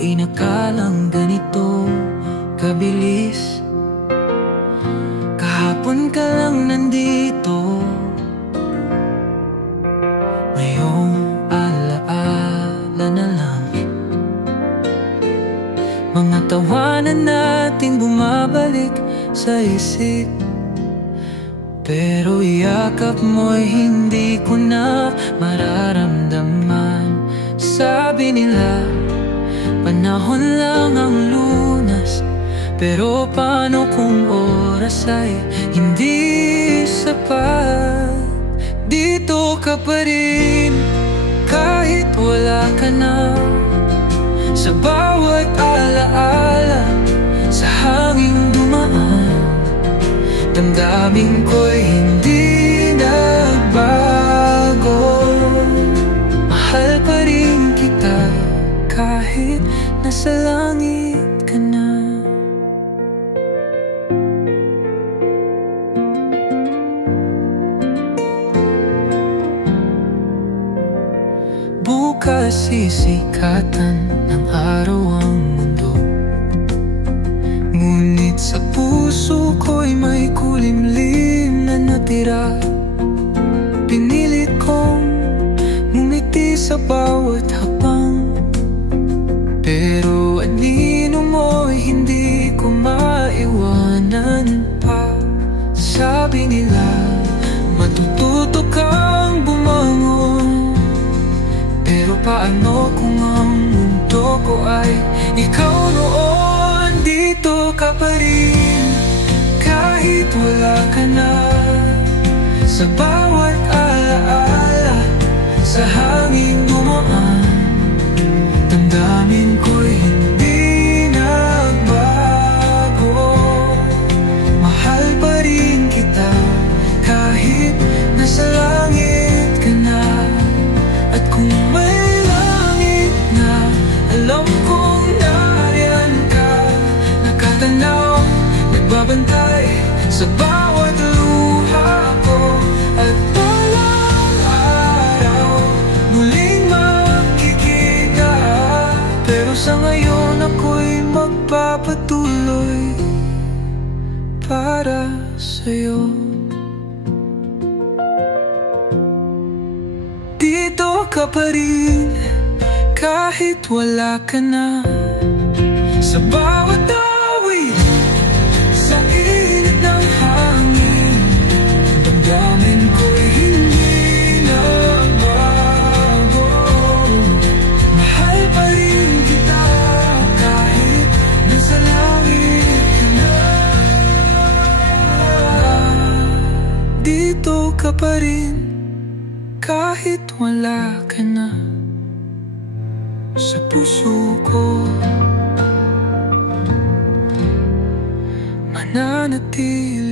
inakalang ganito kabilis. Kahapon ka lang nandito, ngayong alaala na lang. Mga tawanan natin bumabalik sa isip, pero yakap mo'y hindi ko na mararamdaman. Sabi nila, panahon lang ang lunas, pero paano kung oras ay hindi sapat? Dito ka pa rin, kahit wala ka na. Sa bawat alaala, sa hanging dumaan, damdamin ko'y hindi nagbago. Mahal pa rin kita kahit nasa langit ka na. Bukas sisikatan ng araw ang mundo, ngunit sa puso ko'y may kulimlim na natira. Pinilit kong ngumiti sa bawat hakbang, pero anino mo'y hindi ko maiwanan pa. Sabi nila, matututo kang bumangon, pero paano kung ang mundo ko ay ikaw noon? Dito ka pa rin, kahit wala ka na. Sa bawat alaala, sa hangin dumaan, damdamin ko'y hindi nagbago. Mahal pa rin kita kahit nasa langit ka na. At kung may langit na, alam kong nariyan ka, nakatanaw, nagbabantay sa bawat luha ko. At walang araw muling makikita, pero sa ngayon ako'y magpapatuloy para sa'yo. Dito ka pa rin, kahit wala ka na. Sa bawat awit, sa init ng hangin, damdamin ko'y hindi nagbago. Mahal pa rin kita kahit nasa langit ka na. Dito ka pa rin, kahit wala ka na. Sa puso ko mananatili.